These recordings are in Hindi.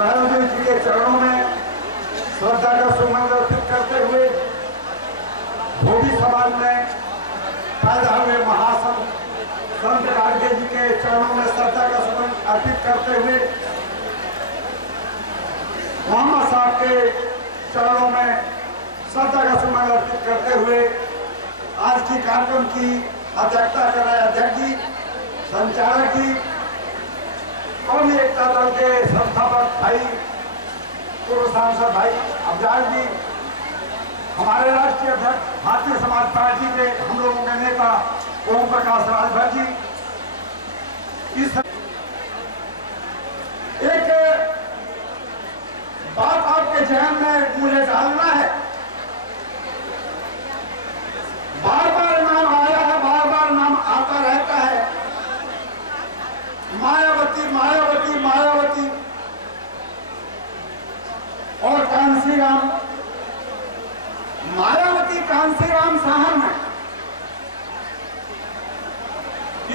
दयानंद जी के चरणों में श्रद्धा का सुमन अर्पित करते हुए धोबी समाज में पैदा हुए महासंत संत गाडगे जी के चरणों में श्रद्धा का सुमन अर्पित करते हुए मोहम्मद साहब के चरणों में श्रद्धा का सुमन अर्पित करते हुए आज की कार्यक्रम की अध्यक्षता कर रहे अध्यक्ष जी, संचालक जी, कौमी एकता दल के संस्थापक भाई पूर्व सांसद भाई अफजाल जी, हमारे राष्ट्रीय अध्यक्ष भारतीय समाज पार्टी के हम लोगों के नेता ओम प्रकाश राजभर जी, इस एक बात आपके जहन में मुझे डालना है। बार बार नाम आया है, बार बार नाम आता रहता है, मायावती मायावती मायावती और कांसीराम। मायावती कांसीराम साहब हैं।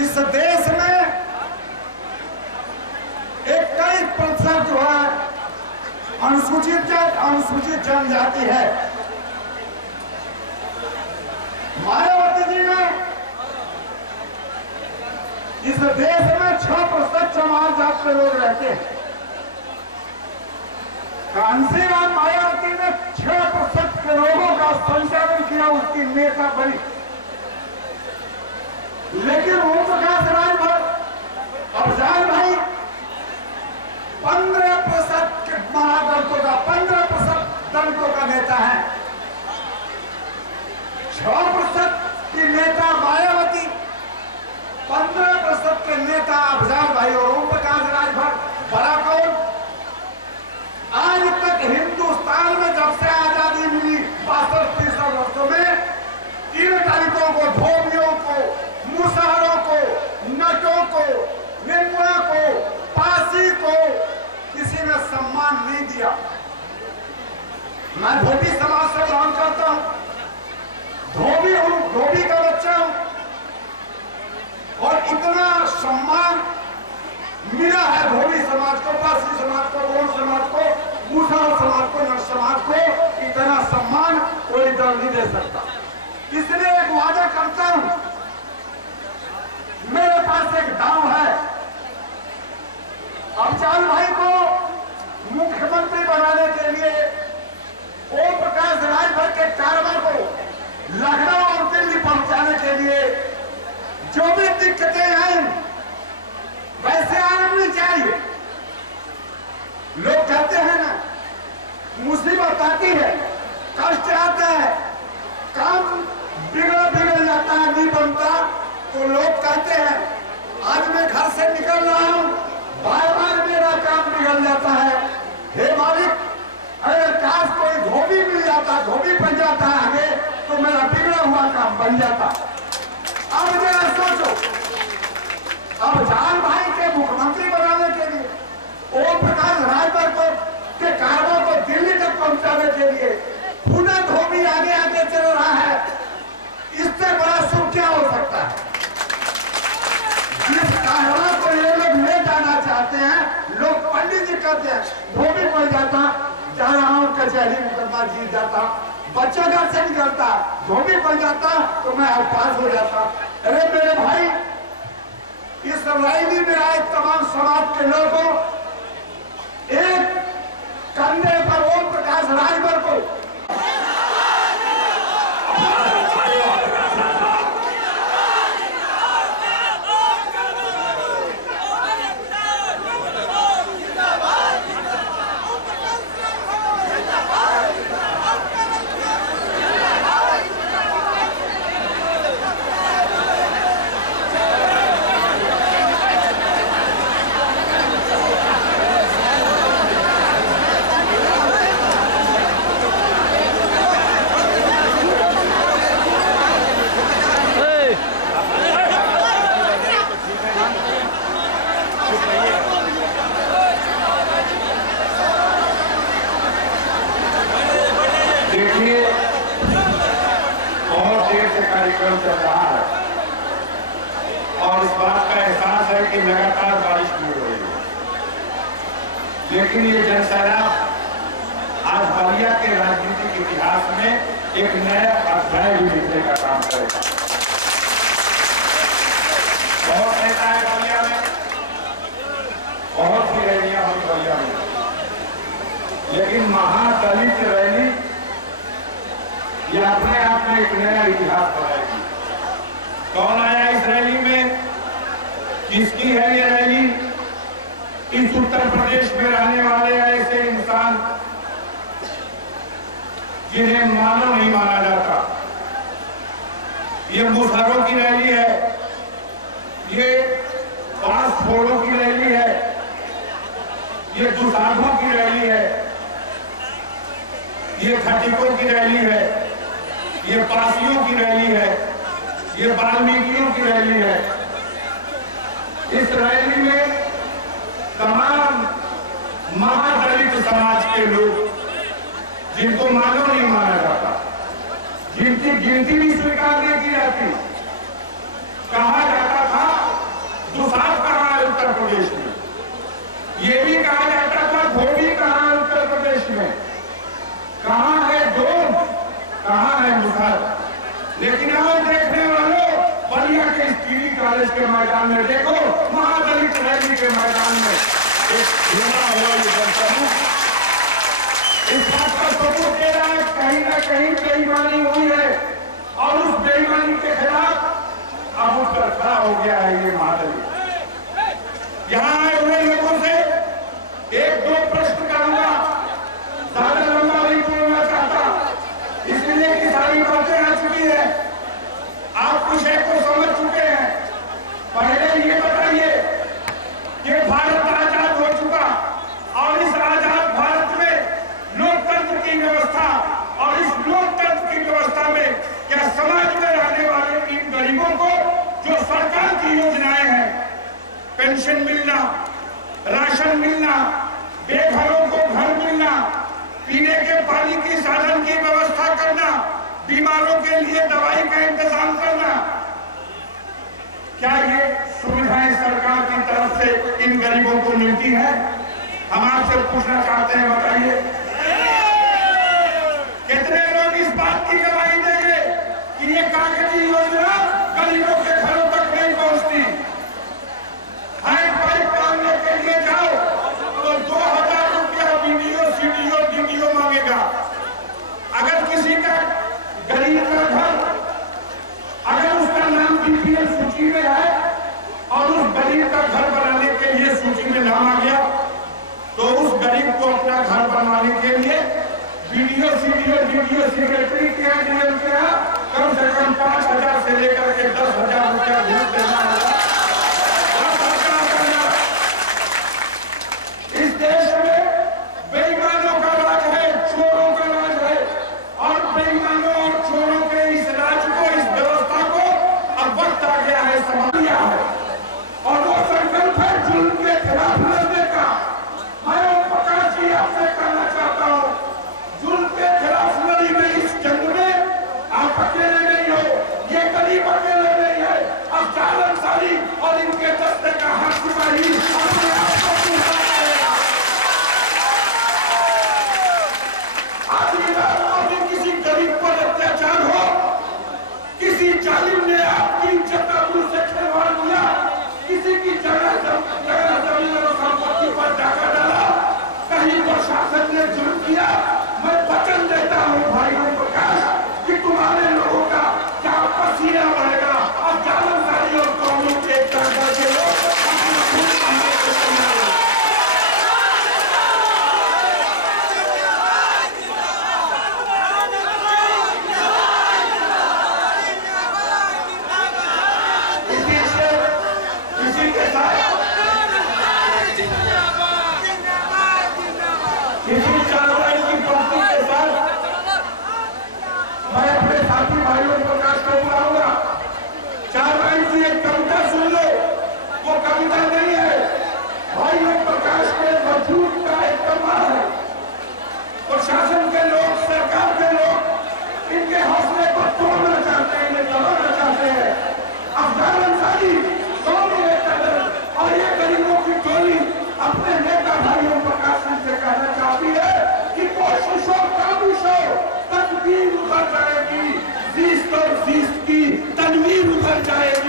इस देश में एक कई प्रतिशत जो है अनुसूचित जाति अनुसूचित जनजाति है। मायावती जी ने इस देश में 6% समाज जात के लोग रहते हैं। कांसीराम मायावती ने 6% के लोगों का संचालन किया, उसकी नेता बनी। लेकिन ओम प्रकाश राजभर अफजाल भाई 15% के महादलितों का 15% दलितों का नेता है। 6% की नेता मायावती, 15% के नेता अफजाल भाई और ओम प्रकाश राजभर। बड़ा कौन? आज तक हिंदुस्तान में जब से आजादी मिली 62 वर्षों में इन दलितों को, धोबियों को, मुसहरों को, नटों को, निम्बुआ को, पासी को किसी ने सम्मान नहीं दिया। मैं धोबी समाज से बिलोंग करता हूं, धोबी हूं, धोबी का बच्चा हूं, और इतना सम्मान मिला है धोबी समाज को, पासी समाज को, गोंड समाज को, मुसहर समाज को, नट समाज को, इतना सम्मान कोई दल नहीं दे सकता। इसलिए एक वादा करता हूं, मेरे पास एक दाव है। अफजाल भाई को मुख्यमंत्री बनाने के लिए, ओम प्रकाश राजभर के कारभार को लखनऊ और दिल्ली पहुंचाने के लिए जो भी दिक्कतें हैं वैसे आनी चाहिए। लोग कहते हैं ना, मुसीबत आती है, कष्ट आता है, काम बिगड़ जाता है, नहीं बनता, तो लोग कहते हैं आज मैं घर से निकल रहा हूं, बार बार मेरा काम बिगड़ जाता है। हे मालिक, अगर काश कोई धोबी मिल जाता, धोबी बन जाता है आगे, तो मेरा बिगड़ा हुआ काम बन जाता। अब जरा सोचो, अब अफजाल भाई के मुख्यमंत्री बनाने के लिए, ओम प्रकाश राजभर को के कारभार को दिल्ली तक पहुंचाने के लिए खुदा धोबी आगे आगे चल रहा है, इससे बड़ा सुख क्या हो सकता है? जिस कारभार को ये लोग ले जाना चाहते हैं, लोग पंडित जी कहते हैं धोबी पड़ जाता, जा रहा हूं कचहरी मुकदमा जीत जाता, बच्चा घर से निकलता, धोबी पड़ जाता तो मैं पास हो जाता। अरे मेरे भाई, इस रैली में आए तमाम समाज के लोगों, एक कंधे पर ओम प्रकाश राजभर को कार्यक्रम चल रहा है और इस बात का एहसास है कि लगातार बारिश हो रही है, लेकिन ये जनसैलाब आज बलिया के राजनीतिक इतिहास में एक नया अध्याय भी लिखने का काम करेगा। बहुत नेता है बलिया में, बहुत सी रैलियां हुई बलिया में, लेकिन महादलित रैली ये अपने आप में एक नया इतिहास बनाएगी। कौन आया इस रैली में, किसकी है ये रैली? इस उत्तर प्रदेश में रहने वाले ऐसे इंसान जिन्हें मानव नहीं माना जाता। ये मुसहरों की रैली है, ये पासपोर्टों की रैली है, ये दुसाधों की रैली है, ये खटिकों की रैली है, ये पासियों की रैली है, ये वाल्मीकियों की रैली है। इस रैली में तमाम महादलित समाज के लोग जिनको मानव नहीं माना जाता, जिनकी गिनती भी स्वीकार नहीं की जाती, कहा जाता था दुसाध कहाँ है उत्तर प्रदेश में, ये भी कहा जाता था धोबी कहाँ है उत्तर प्रदेश में, कहाँ है डोम, कहाँ है मुसहर। लेकिन आज देखने वालों, बलिया के स्कूली कॉलेज के मैदान में देखो, महादलित रैली के मैदान में एक घूमा हुआ ये जनसमूह इस बात का सबूत दे रहा है कहीं ना कहीं बेईमानी हुई है, और उस बेईमानी के खिलाफ अब उठकर खड़ा हो गया है ये महादलित। यहाँ आए हुए लोगों से एक दो प्रश्न करूंगा, ज्यादा लंबा नहीं बोलना चाहता, इसलिए कि सारी बातें आ चुकी है, आप विषय को समझ चुके हैं। पहले ये बताइए कि भारत आजाद हो चुका, और इस आजाद भारत में लोकतंत्र की व्यवस्था, और इस लोकतंत्र की व्यवस्था में क्या समाज में रहने वाले इन गरीबों को जो सरकार की योजनाएं हैं, पेंशन मिलना, राशन मिलना, बेघरों को घर मिलना, पीने के पानी की साधन की व्यवस्था करना, बीमारों के लिए दवाई का इंतजाम करना, क्या ये सुविधाएं सरकार की तरफ से इन गरीबों को मिलती है? हम आपसे पूछना चाहते हैं, बताइए कितने लोग इस बात की गवाही देंगे कि ये कागजी योजना गरीबों के घरों तक नहीं पहुंचती? पाइप मांगने के लिए जाओ तो 2000 रुपया वीडियो सीडीओ डीडीओ मांगेगा। अगर किसी का गरीब का घर, अगर उसका नाम बीपीएल सूची में है और उस गरीब का घर बनाने के लिए सूची में नाम आ गया, तो उस गरीब को अपना घर बनवाने के लिए वीडियो सीडीओ डीडीओ सेक्रेटरी के डीएम के कम से कम 5000 से लेकर के 10,000 रुपया घूस देना होगा। इस देश में बेईमानों का राज है, चोरों का राज है, और बेईमानों और चोरों के इस राज को, इस व्यवस्था को अब वक्त आ गया है संभाल लिया है, और वो संकल्प है जुल्म के खिलाफ लड़ने का। मैं ओम प्रकाश जी आपसे कहना चाहता हूँ, जुल्म के खिलाफ लड़ी में इस जंग में आप अकेले नहीं हो, ये गरीब अकेले नहीं है, अब जालन सारी और इनके दस्ते का हर सिपाही अपने आप को पूरा करेगा। आदि किसी गरीब पर अत्याचार हो, किसी जालिम ने आपकी इज्जत अबरू से खिलवाड़ किया, किसी की जगह जमीन और संपत्ति पर डाका डाला, कहीं प्रशासन ने जुल्म किया, मैं वचन देता हूं भाइयों प्रकाश कि तुम्हारे लोगों का क्या पसीना बहेगा। अब जालमसारी और कौमों के एक तरह के लोग इसी के साथ इसी कार्रवाई की पंक्ति के साथ मैं अपने साथी भाइयों प्रकाश को बुलाऊंगा। कार्रवाई की एक कविता सुन लो, वो कविता नहीं है, भाइयों प्रकाश के वजूद का एक कमाल है। प्रशासन के लोग, सरकार के लोग इनके हौसले को तोड़ना चाहते हैं, इन्हें दबाना चाहते हैं। अफगान अंसारी, कौमी नेता और ये गरीबों की टोली अपने नेता भाइयों प्रकाश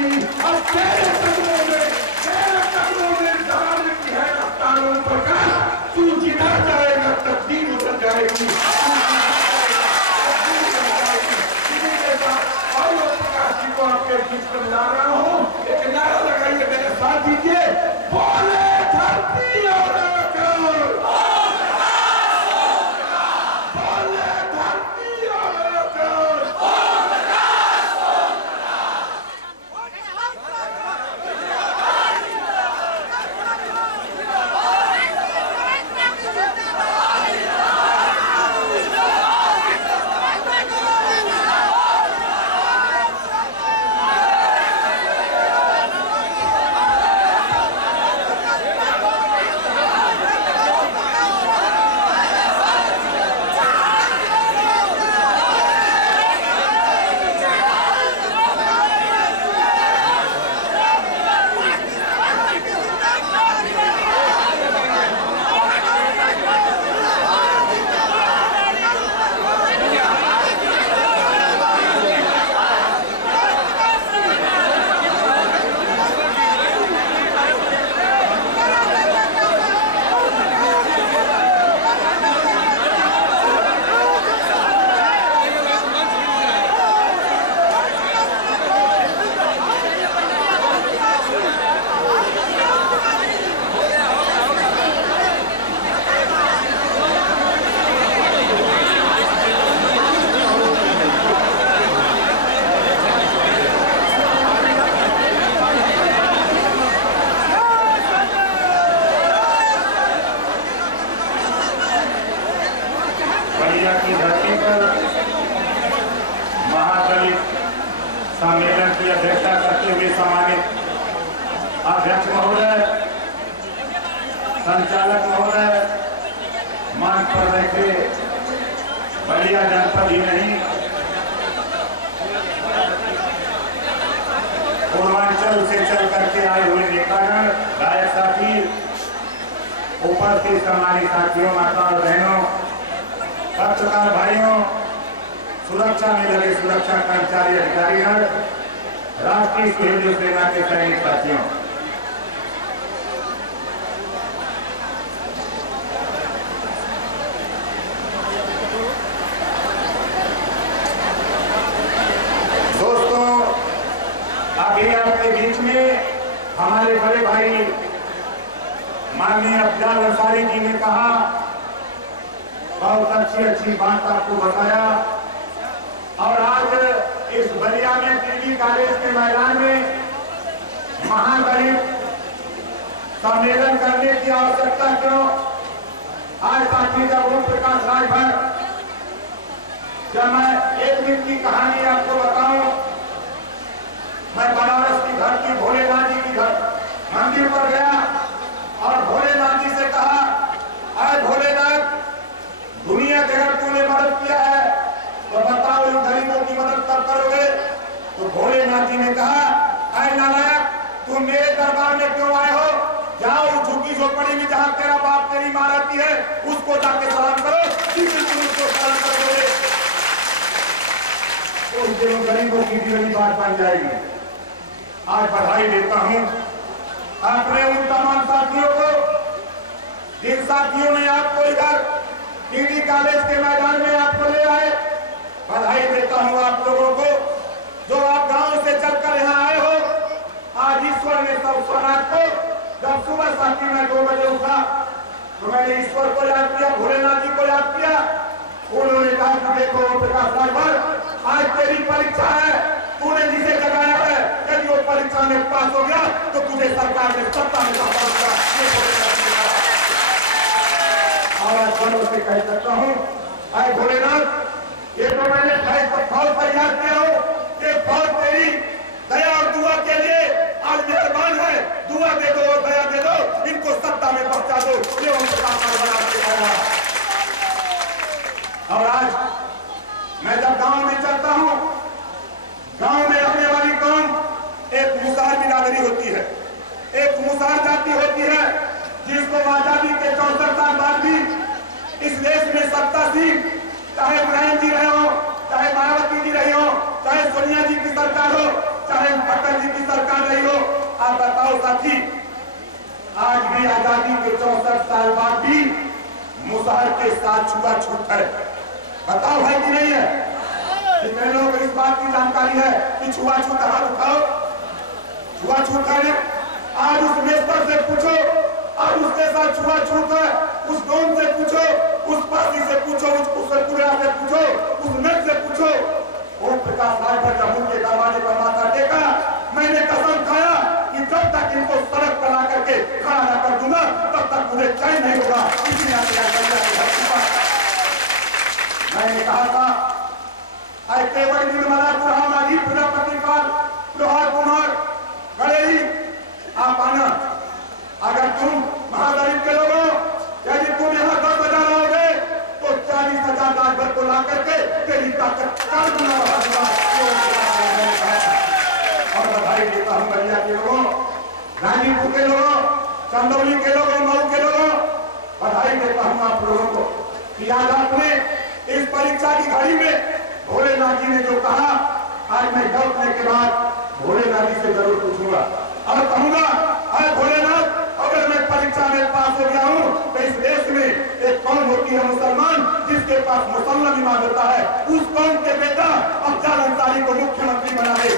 जाएगी। और तेरे कदमों में जहान की है रफ्तारों पर का तू जिधर जाएगा तकदीर उधर जाएगी। को आपके बीच में ला रहा हूं, एक नारा लगाइए मेरे साथ दीजिए, बोले धरती और आकाश, बोले धरती और आकाश। की धरती पर महादलित सम्मेलन की अध्यक्षता करते हुए सम्मानित अध्यक्ष महोदय, संचालक महोदय, मंच पर बैठे बलिया जनपद ही नहीं पूर्वांचल से चल करके आए हुए नेतागण, गायक साथी, उपस्थित सम्मानित साथियों, माता और बहनों, पत्रकार भाइयों, सुरक्षा में लगे सुरक्षा कर्मचारी अधिकारीगण, राष्ट्रीय हिंदू सेना के सैनिक साथियों, दोस्तों, अभी आपके बीच में हमारे बड़े भाई माननीय अफजल अंसारी जी ने कहा, बहुत अच्छी बात आपको बताया। और आज इस बलिया में टीबी कॉलेज के मैदान में महादलित सम्मेलन करने की आवश्यकता क्यों? आज साथी जब ओम प्रकाश राजभर, जब मैं एक दिन की कहानी आपको बताऊं, मैं बनारस की धरती भोलेनाथ जी की मंदिर पर गया और भोलेनाथ जी से कहा, अरे भोलेनाथ, दुनिया के अगर तूने मदद किया है तो बताओ इन गरीबों की मदद कब करोगे? तो भोलेनाथ जी ने कहा, अरे नालायक, तुम मेरे दरबार में क्यों आए हो? जाओ उस झुग्गी झोपड़ी में जहां तेरा बाप तेरी मां रहती है उसको जाके सलाम करो, उसको सलाम करोगे तो उस दिनों गरीबों की भी बड़ी बात बन जाएगी। आज बधाई देता हूं अपने उन तमाम साथियों को, जिन साथियों ने आपको इधर टीबी कॉलेज के मैदान में आपको ले आए। बधाई देता हूं आप लोगों को जो आप गांव से चलकर यहाँ आए हो। आज ईश्वर ने सब स्वराज को, जब सुबह साथी में 2 बजे उठा तो मैंने ईश्वर को याद किया, भोलेनाथ जी को याद किया। उन्होंने कहा कि देखो प्रकाश राजभर, आज तेरी परीक्षा है, तूने जिसे जगाया है, यदि वो परीक्षा में पास हो गया तो तुझे सरकार में सत्ता में और आज बड़ों से कह सकता हूँ, अरे भोलेनाथ, ये तो मैंने फल तैयार किया हो, ये फल तेरी दया और दुआ के लिए आज मेहरबान है। दुआ दे दो और दया दे दो, इनको सत्ता में पहुंचा दो, ये उनको बना के आया। और आज मैं जब गांव में चलता हूँ, गांव में रहने वाली कौम एक मुसहर बिरादरी होती है, एक मुसहर जाति होती है, जिसको आजादी के 64 साल बाद भी इस देश में सत्ता थी, चाहे इब्राहिम जी रहे हो, चाहे मायावती जी रही हो, चाहे सोनिया जी की सरकार हो, चाहे अटल जी की सरकार व्यवस्था थी, आज भी आजादी के 64 साल बाद भी मुसहर के साथ छुआछूत है। बताओ है कि नहीं है? कितने लोग इस बात की जानकारी है कि छुआछूत? हाथ उठाओ। छुआछूत है। आज उस मेस्तर से पूछो, आज उसके साथ छुआछूत है। उस डोन से पूछो, उस पासी से पूछो, उस कुरिया से पूछो, उस नट से पूछो। ओम प्रकाश राजभर जब उनके दरवाजे पर माथा टेका, मैंने कसम खाया कि जब तक इनको सड़क पर ला करके खड़ा न कर दूंगा तब तक मुझे चैन नहीं होगा। इसी मैंने कहा था, केवल निर्मला कुरान आदि प्रजापति पाल लोहार कुमार गणेरी आप आना। अगर तुम महागरीब के लोगों यदि तुम यहाँ 10,000 आओगे तो 40,000 राजभर को ला करके तेरी ताकत कर दूंगा। और बधाई देता हूँ बलिया के लोगों, गाजीपुर के लोगों, चंदौली के लोगों, मऊ के लोगों, बधाई देता हूँ आप लोगों को कि आज आपने इस परीक्षा की घड़ी में भोलेनाथ जी ने जो कहा, आज मैं लौटने के बाद भोलेनाथ जी से जरूर पूछूंगा और कहूंगा, अरे भोलेनाथ, अगर मैं परीक्षा में पास हो गया हूँ तो इस देश में एक कौन होती है मुसलमान जिसके पास मुसलमान ईमान होता है, उस कौम के बेटा अफजल अंसारी को मुख्यमंत्री बना दे।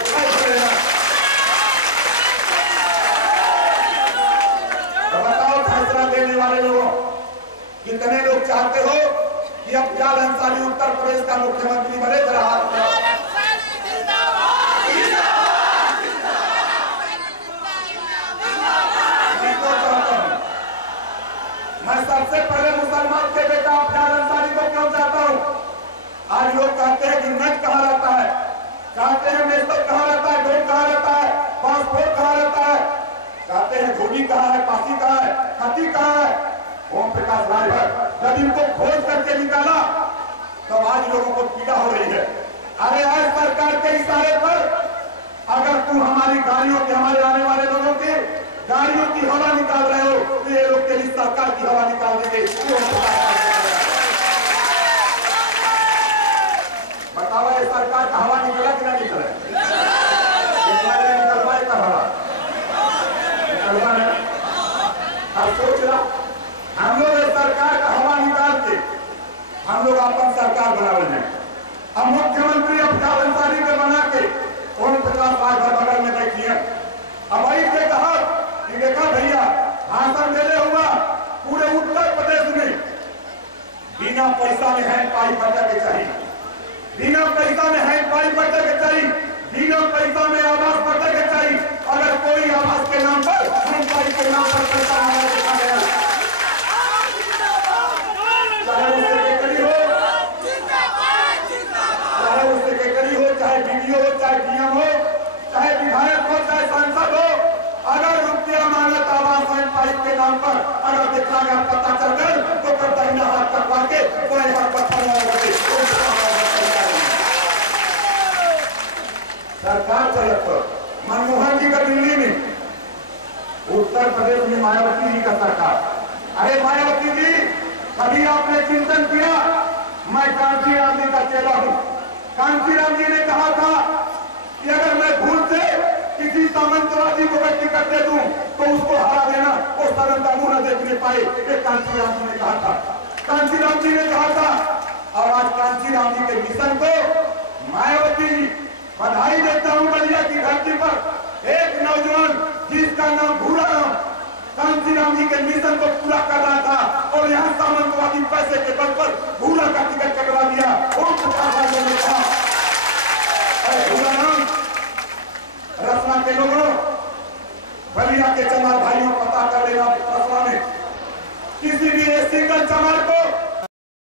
तो बताओ फैसला देने वाले लोगों, कितने लोग चाहते हो कि अफजल अंसारी उत्तर प्रदेश का मुख्यमंत्री बने? जरा हाथ उठाओ। मैं सबसे पहले मुसलमान के बेटा अफजल अंसारी को क्यों चाहता हूँ? आज लोग कहते हैं कि नट कहाँ रहता है, कहते हैं मेस्तर कहाँ रहता है, ढोल कहाँ रहता है, पासपोर्ट कहाँ रहता है, कहते हैं धोबी कहाँ है, पासी कहाँ है, हाथी कहाँ है। ओम प्रकाश राजभर जब इनको खोज करके निकाला तब आज लोगों को पीड़ा हो रही है। अरे आज सरकार के इशारे पर अगर तुम हमारी गाड़ियों के, हमारे आने वाले लोगों के गाड़ियों की हवा निकाल रहे हो तो ये लोग के लिए सरकार की हवा निकाल देंगे। बताओ ये सरकार का हवा निकला कि नहीं निकला? निकल पाए का हवा निकलवा है। अब सोच रहा हम लोग सरकार का हवा निकाल के हम लोग अपन सरकार बना रहे हैं। अब मुख्यमंत्री अफजल अंसारी को बना के ओम प्रकाश राजभर बगल में बैठिए। अब वही से कहा कि देखा भैया भाषण देने हुआ पूरे उत्तर प्रदेश में बिना पैसा में हैंड पाइप बचा के चाहिए, बिना पैसा में हैंड पाइप बचा के चाहिए, बिना पैसा में आवास बचा के चाहिए। अगर कोई आवास के नाम पर, हैंड पाइप के नाम पर पैसा नहीं देखा गया, चाहे उससे केकरी हो, चाहे उससे केकरी हो, चाहे बीडीओ हो, चाहे डीएम हो, चाहे विधायक हो, चाहे सांसद हो, अगर रुपया मांगत आवास हैंड पाइप के नाम पर अगर देखा गया, पता चल गया तो फिर दाहिना हाथ कटवा के बाएं हाथ पत्थर लगाओगे। सरकार चलत मनमोहन जी का दिल्ली में, उत्तर प्रदेश में मायावती जी का सरकार। अरे मायावती जी, कभी आपने चिंतन किया? मैं कांचीराम जी का चेला हूं। कांचीराम जी ने कहा था कि अगर मैं भूल से किसी सामंतवादी को मैं टिकट दे दूं तो उसको हरा देना, वो सदन का मुंह न देखने पाए। ये कांचीराम जी ने कहा था, कांचीराम जी ने कहा था। और आज कांचीराम जी के मिशन को मायावती जी बधाई देता हूं। बलिया की धरती पर एक नौजवान जिसका नाम भूरा राम कांचीराम जी के मिशन को पूरा कर रहा था और यहाँ सामंतवादी पैसे के बल पर भूरा का